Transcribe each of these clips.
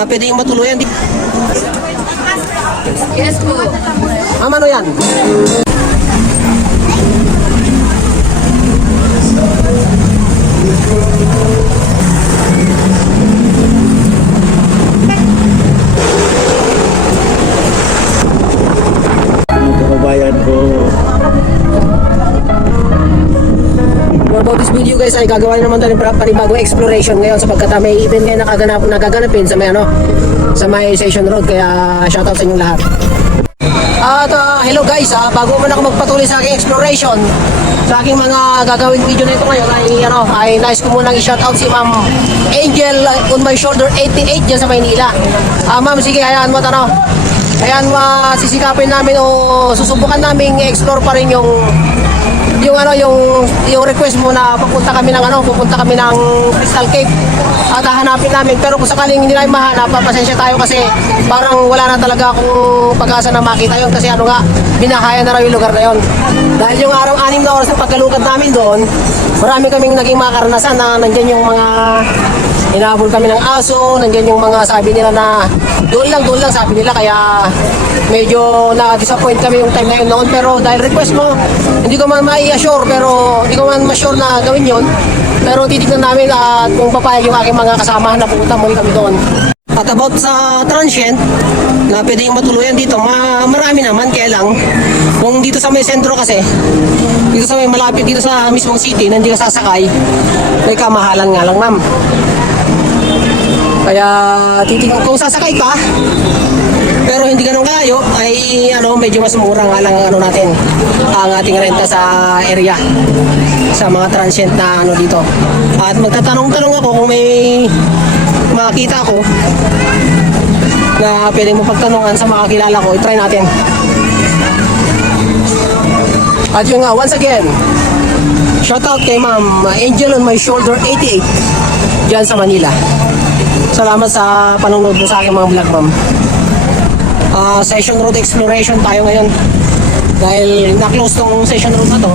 na pwede yung matuluyan. Yes po. Ano yan? Kababayan ko. For about this video guys ay gagawa naman tayo ng panibagong exploration ngayon sapagkat may event ngayon nagaganapin sa may sa may Station Road, kaya shoutout sa inyong lahat. At hello guys, bago man ako magpatuloy sa aking exploration sa aking mga gagawing video na ito ngayon ay nice ko munang i-shoutout si Ma'am Angel on my shoulder 88 dyan sa Maynila. Ma'am, sige, hayaan mo ayan, sisikapin namin o susubukan namin i-explore pa rin yung request mo na pupunta kami ng Crystal Cave at hahanapin namin, pero kung sakaling hindi namin mahanap, pasensya tayo kasi parang wala na talaga akong pag-asa na makita yon kasi binahaya na raw yung lugar na yon dahil yung araw-anim na oras na pagkalugad namin doon, marami kaming naging mga karanasan na nandyan yung mga inahabol kami ng aso, nandyan yung mga sabi nila na doon lang sabi nila, kaya medyo na-disappoint kami yung time na yun noon. Pero dahil request mo, hindi ko man ma-assure, pero hindi ko man ma-sure na gawin yun, pero titignan namin at kung papayag yung aking mga kasama na pupunta muli kami doon. At about sa transient na pwede yung matuluyan dito, marami naman, kaya lang kung dito sa may sentro kasi, dito sa may malapit dito sa mismong city na hindi ka sasakay, may kamahalan nga lang ma'am. Kaya titignan kung sasakay ka pero hindi ganun kalayo ay medyo mas mura nga lang natin ang ating renta sa area sa mga transient na dito. At magtatanong-tanong ako kung may makita ko na pwedeng mapagtanungan sa mga kilala ko, i-try natin. At yun nga, once again, shoutout kay Ma'am Angel on my shoulder 88 dyan sa Manila. Salamat sa panonood mo sa aking mga vlog, ma'am. Session Road Exploration tayo ngayon dahil na-close tong Session Road na to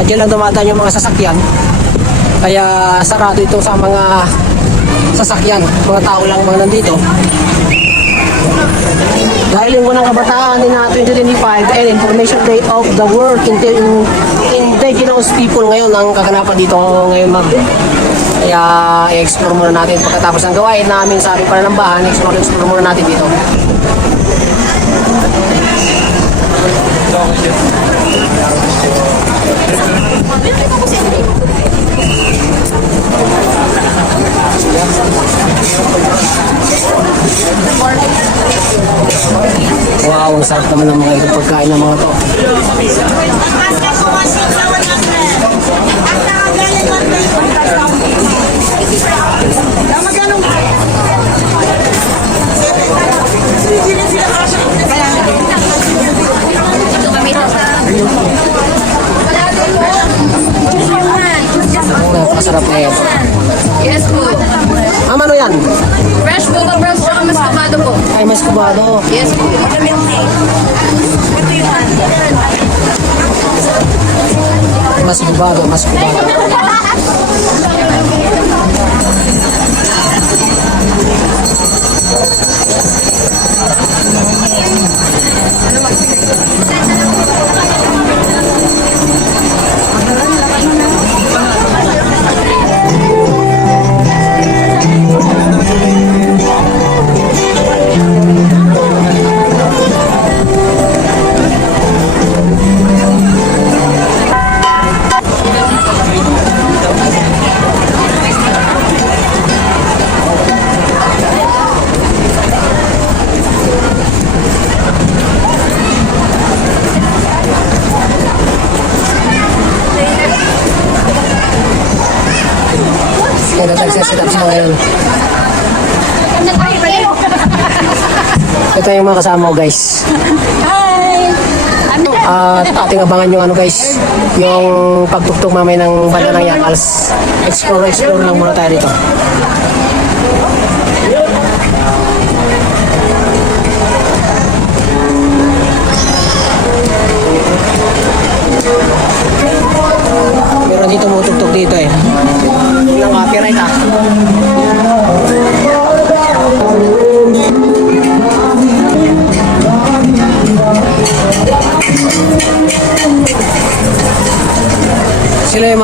at dyan lang dumadaan yung mga sasakyan, kaya sarado ito sa mga sasakyan, mga tao lang mga nandito dahil yung unang kabataan na 2025 and Information Day of the World Indigenous People ngayon ang kaganapan dito ngayon, ma'am. Kaya i-explore muna natin pagkatapos ng gawain namin sa aming pananambahan, explore muna natin dito. Wow, ang sarap naman ng mga itong pagkain ng mga to. Napakasarap na ito. Yes po. Ano yan? Fresh po ba, fresh tsaka mas kabado po. Ay, mas kubado. Yes po. Mas kubado, mas kubado. Kaya nagsaset up sila ngayon. Ito yung mga kasama ko, guys. Hi! At ating abangan yung guys, yung pagtugtog mamaya ng banda ng Yakals. Explore lang muna tayo dito. Meron dito tumutugtog dito ng copyright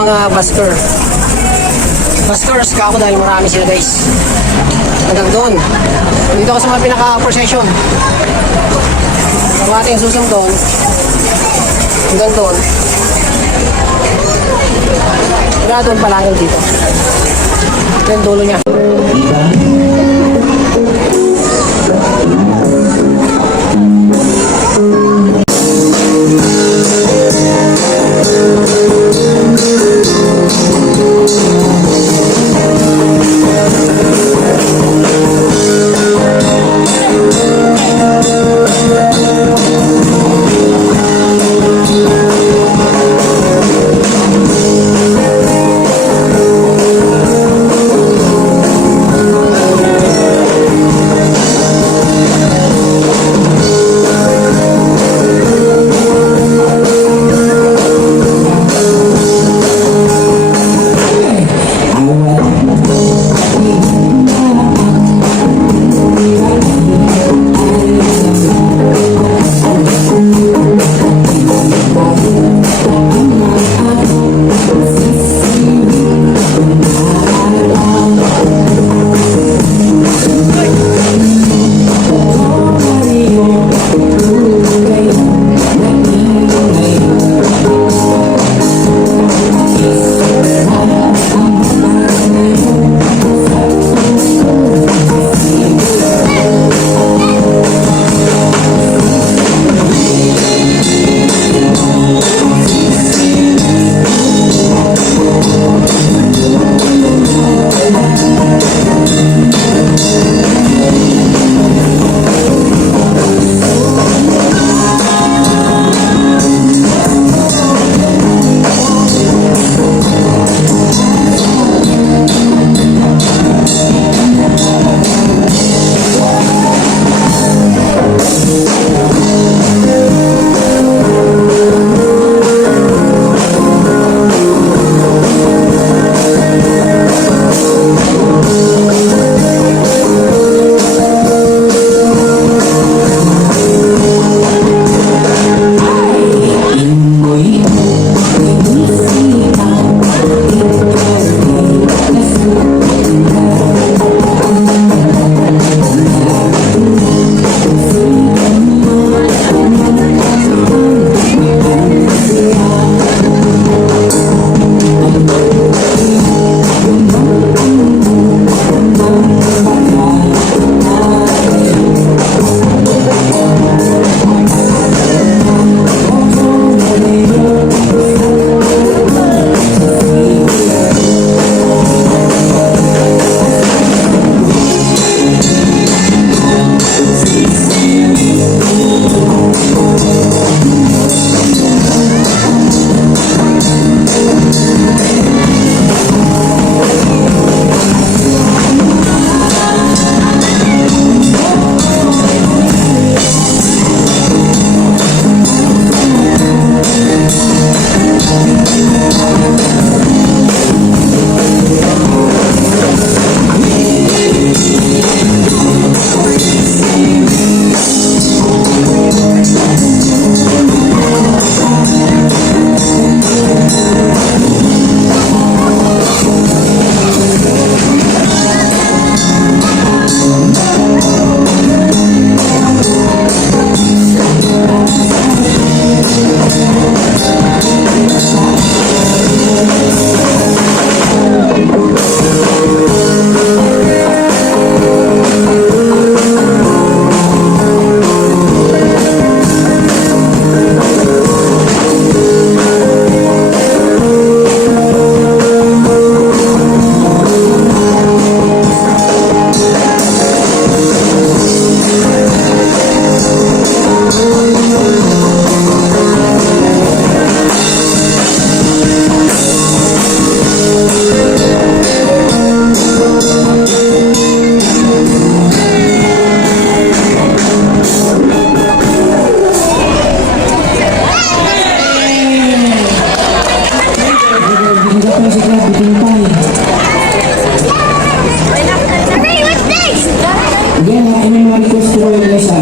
mga busker. Buskers ka ako dahil marami sila guys. Hanggang doon. Dito ako sa mga pinaka-procession. Ang ating susunod doon. Hanggang doon. Hanggang doon pala hanggang dito. Ito yung dulo niya. Again, any mga request ko yung isa,